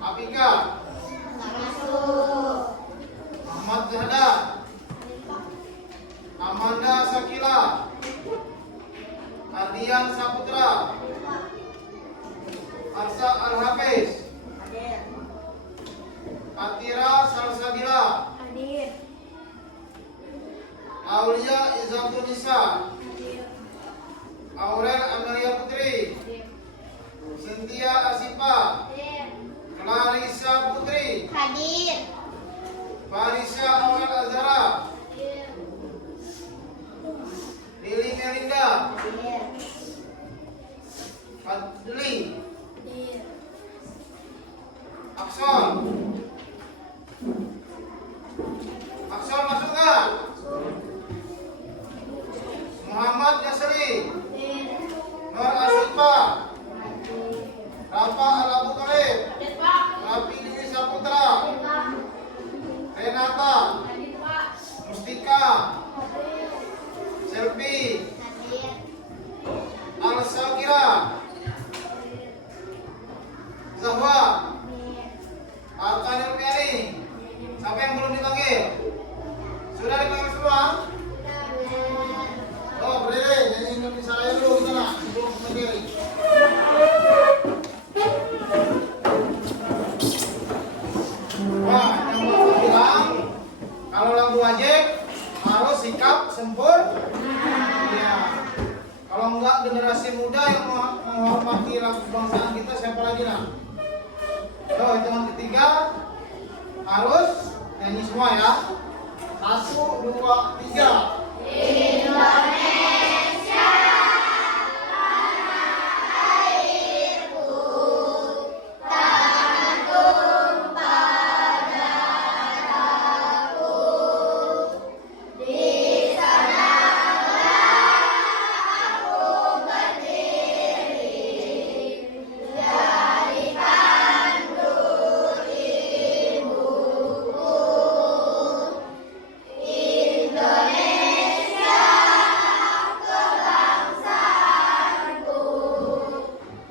Apika, Ahmad Zahda, Amanda Sakila, Ardian Saputra, Arsa Al-Hafiz, Atira Salsabila, Aulia Izzatul Nisa, Aurel Amelia Putri, Cynthia Asifa, Clarissa Putri, Farisa Aurel Azhara, Lili Melinda, Fadli, Aksol masuk gak? Muhammad Yasri, Nur Asifa, Rafa Al-Abu Talib, Rafi Dewi Saputra, Renata, Mustika, Selvi, Al-Sakira, Zahwa, Al-Qadir Piani. Siapa yang belum dipanggil? Sudah dipanggil semua? Oh, berdiri. Nyanyi Indonesia Raya dulu di sana. Sebelum berdiri. Wah, yang bapak bilang, kalau lagu wajib harus sikap sempurna. Ya. Kalau enggak generasi muda yang menghormati lagu kebangsaan kita, siapa lagi nak? So, hitungan ketiga harus nyanyi semua ya. 1, 2, 3. Indonesia tanah airku, tanah tumpah darahku. Di sanalah aku berdiri, jadi pandu ibuku. Indonesia kebangsaanku,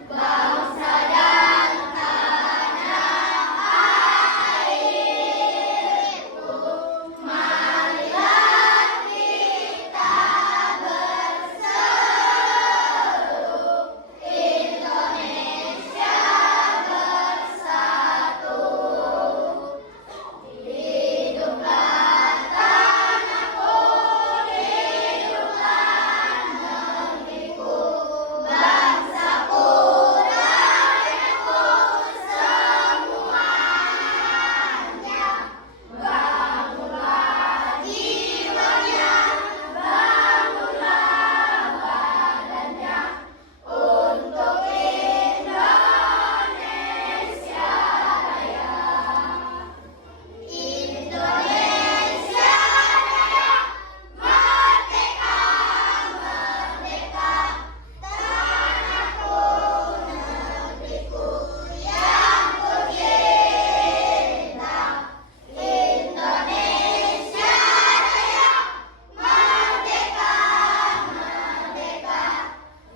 bangsa dan tanah airku. Marilah kita berseru, Indonesia bersatu. Hiduplah tanahku, hiduplah negeriku, bangsaku, rakyatku semuanya. Bangunlah jiwanya, bangunlah badannya, untuk Indonesia Raya. Indonesia Raya, merdeka, merdeka, tanahku, negeriku yang tercinta. Indonesia Raya, merdeka, merdeka,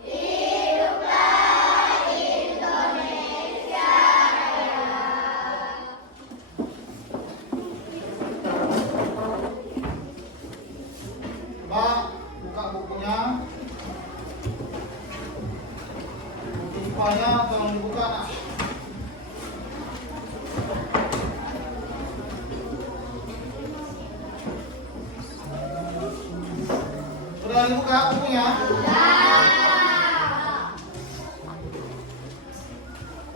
hiduplah Indonesia Raya. Coba buka bukunya. Buku IPA-nya tolong dibuka nak. Sudah dibuka bukunya?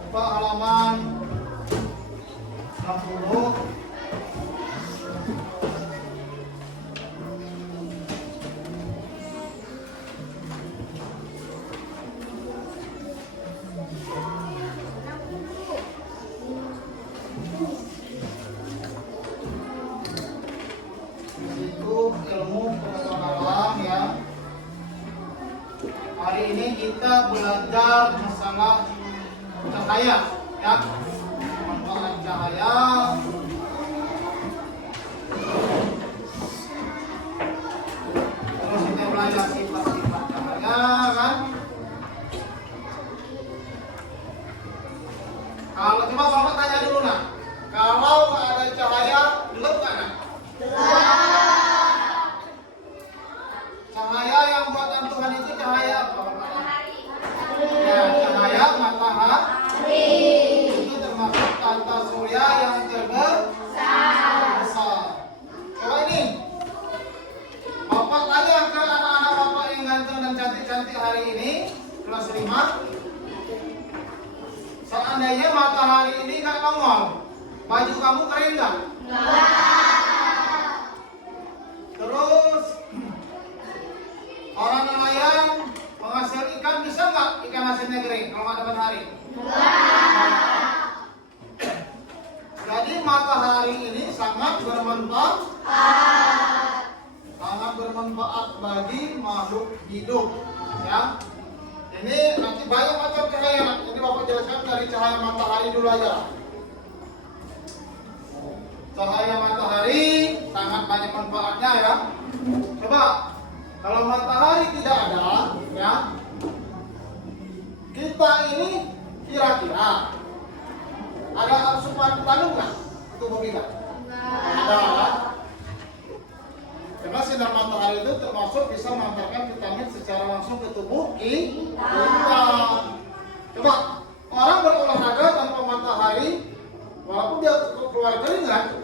Buka halaman 60. Itu ilmu pengetahuan alam ya. Hari ini kita belajar masalah cahaya ya. Manfaat cahaya. Terus kita belajar sifat-sifat cahaya kan. Kalau coba Bapak tanya dulu seandainya matahari ini nggak nongol, baju kamu kering nggak? Terus orang nelayan menghasil ikan bisa nggak ikan hasilnya kering kalau nggak ada matahari? Jadi matahari ini sangat bermanfaat bagi makhluk hidup. Ya, ini nanti banyak macam cahaya. Ini Bapak jelaskan dari cahaya matahari dulu aja. Cahaya matahari sangat banyak manfaatnya ya. Coba kalau matahari tidak ada, ya, kita ini kira-kira ada asupan vitamin nggak tubuh kita? Ada. Ya? Karena sinar matahari itu termasuk bisa mengantarkan vitamin secara langsung ke tubuh kita. Coba orang berolahraga tanpa matahari, walaupun dia keluar keringat,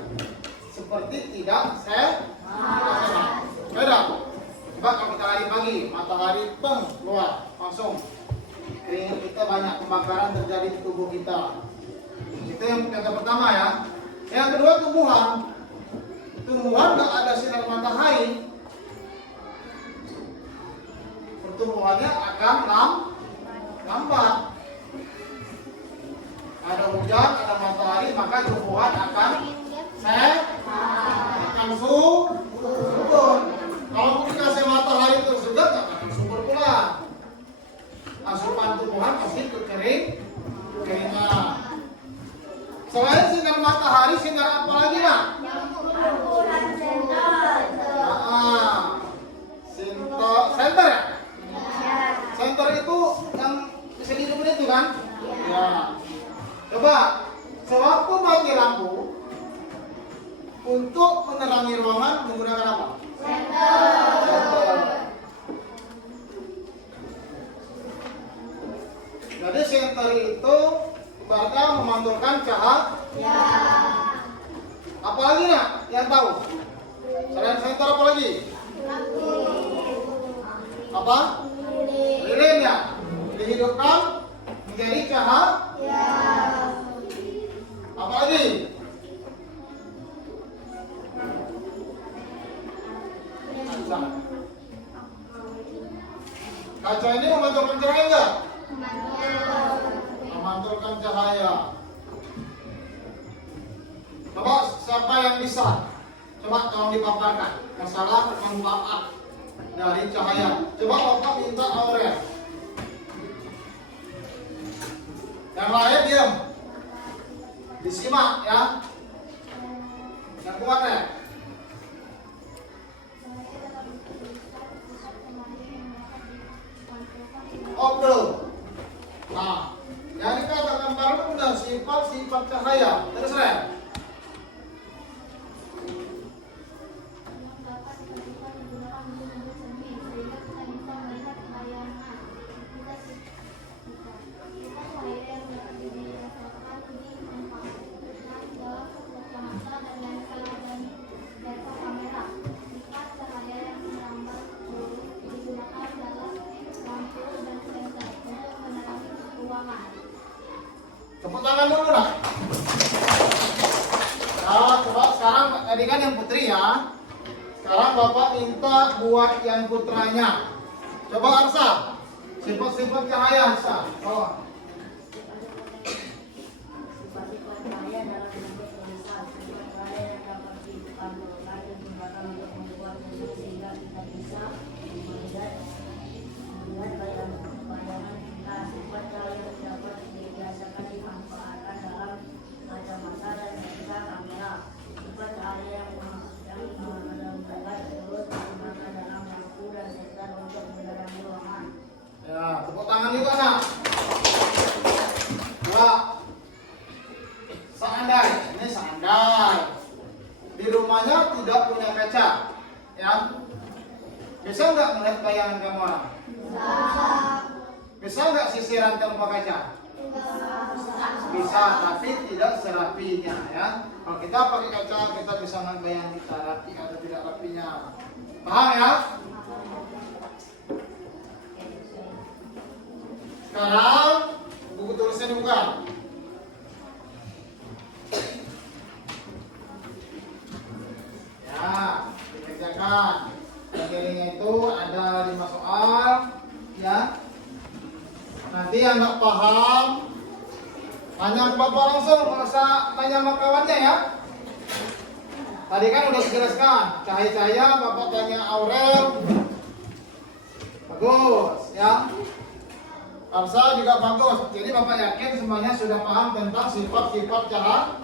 seperti tidak sehat. Beda. Coba kalau kita lari pagi, matahari keluar langsung, keringat kita banyak, pembakaran terjadi di tubuh kita. Itu yang pertama ya. Yang kedua tumbuhan. Tumbuhan nggak ada sinar matahari, pertumbuhannya akan lambat. Ada hujan, ada matahari, maka tumbuhan akan subur. Kalau dikasih matahari terus juga nggak akan subur pula. Asupan tumbuhan pasti kekeringan. Selain sinar matahari, sinar apa lagi nak? Senter ya? Senter itu yang segi depan itu kan? Ya. Coba, sewaktu mati lampu, untuk menerangi ruangan menggunakan apa? Senter. Jadi senter itu ibaratnya memantulkan cahaya. Apalagi nak yang tahu? Selain senter apa lagi? Apa? Lilin ya? Dihidupkan menjadi cahaya. Apa lagi? Kaca. Kaca ini memantulkan cahaya enggak? Memantulkan cahaya. Coba siapa yang bisa? Coba tolong dipaparkan masalah manfaat dari cahaya. Coba Bapak minta Aurel. Yang lain diam. Disimak ya. Yang kuat ya. Obrol. Nah, yang dikatakan baru udah sifat-sifat cahaya. Terus ya. Tepuk tangan dulu nak. Nah, coba sekarang tadi kan yang putri ya. Sekarang Bapak minta buat yang putranya. Coba Arsa, sifat-sifat cahaya Arsa. Oh. Sifat-sifat cahaya dalam bentuk tulisan, sifat cahaya yang dapat dipantulkan dan digunakan untuk membuat bentuk sehingga kita bisa melihat bayangan kita. Sifat cahaya yang dapat dibiasakan dimanfaatkan dalam kacamata dan lensa kamera. Sifat cahaya yang menempel terus digunakan dalam lampu dan senter untuk menerangi ruangan. Ya, tepuk tangan juga nak. Dua. Seandainya di rumahnya tidak punya kaca, ya, bisa nggak melihat bayangan kamu orang? Bisa nggak sisiran tanpa kaca? Bisa, tapi tidak serapinya, ya. Kalau kita pakai kaca, kita bisa melihat bayangan kita rapi atau tidak rapinya. Paham ya? Sekarang buku tulisnya dibuka. tanya sama kawannya ya. Tadi kan udah dijelaskan, cahaya-cahaya, Bapak tanya Aurel. Bagus, ya. Arsa juga bagus. Jadi Bapak yakin semuanya sudah paham tentang sifat-sifat cahaya.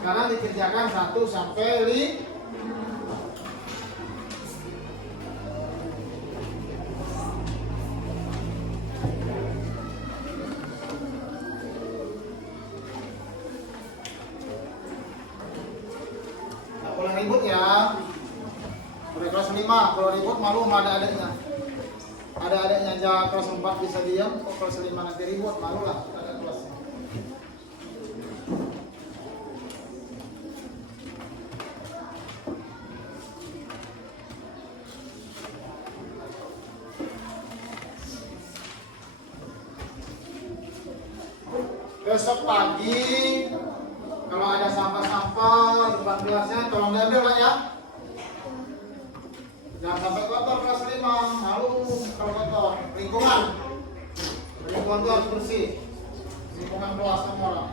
Sekarang dikerjakan 1 sampai 5. Nggak boleh ribut ya. Udah kelas 5, kalau ribut malu sama adik-adiknya. Ada-adiknya aja kelas 4 bisa diam, kok kelas 5 nanti ribut, malu lah ada kelasnya. Besok pagi kalau ada sampah-sampah di depan kelasnya tolong diambil lah ya. Jangan sampai kotor kelas 5, malu kalau kotor. Lingkungan itu harus bersih. Lingkungan kelas semua orang.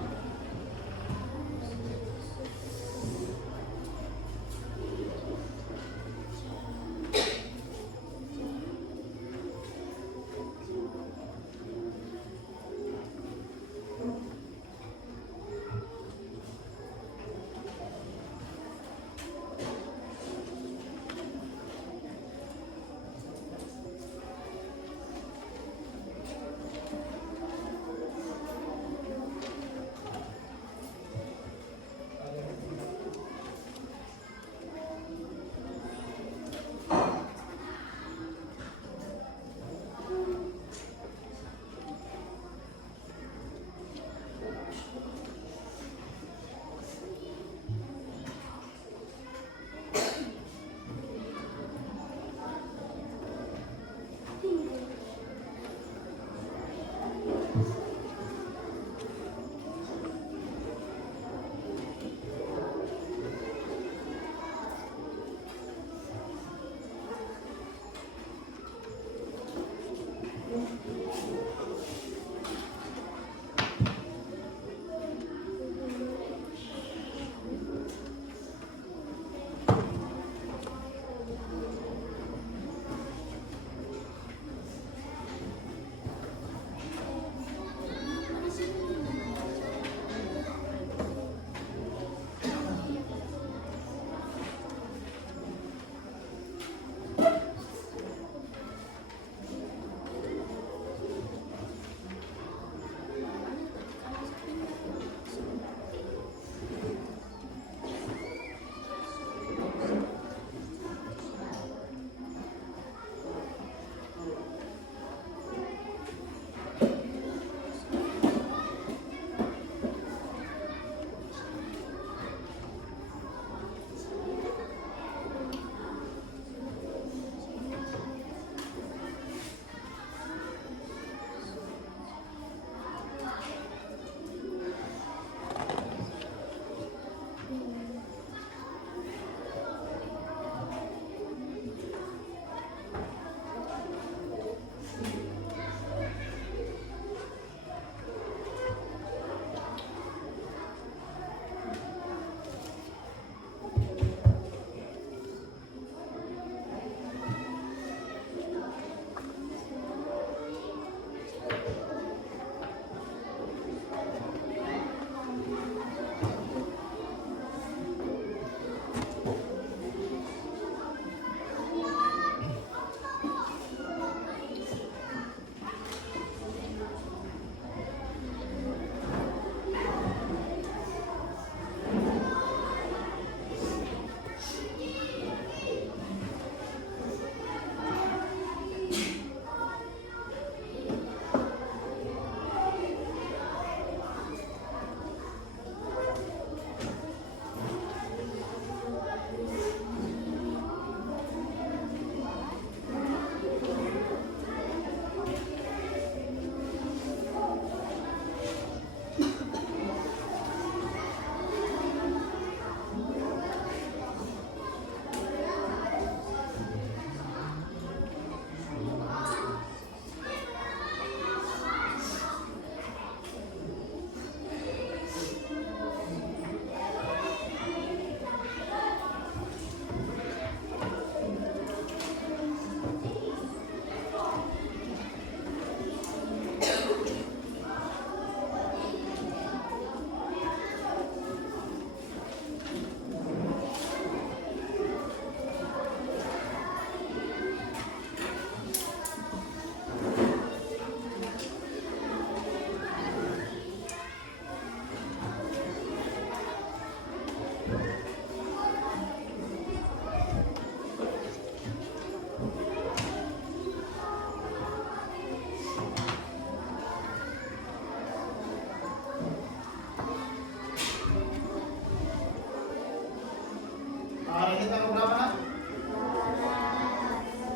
Hari ini tanggal berapa nak?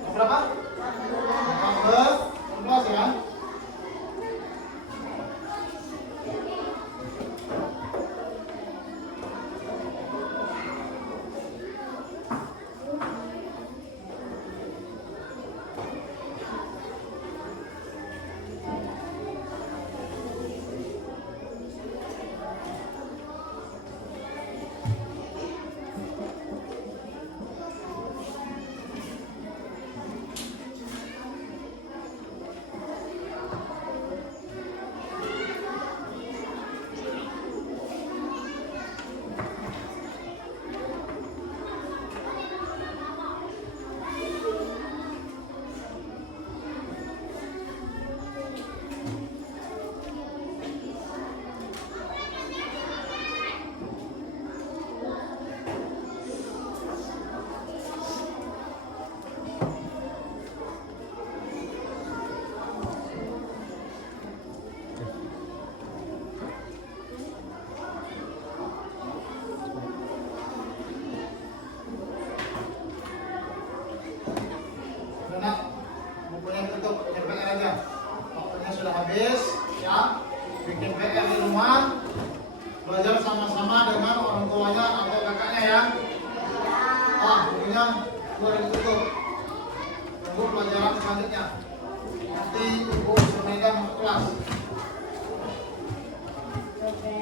Tanggal berapa? Tanggal 14 ya. Nak, bukunya tutup, bikin PR aja. Waktunya sudah habis, ya. Bikin PR di rumah, belajar sama-sama dengan orang tuanya atau kakaknya ya. Bukunya keluar ditutup. Tunggu pelajaran selanjutnya. Nanti ibu suruh megang kelas. Oke.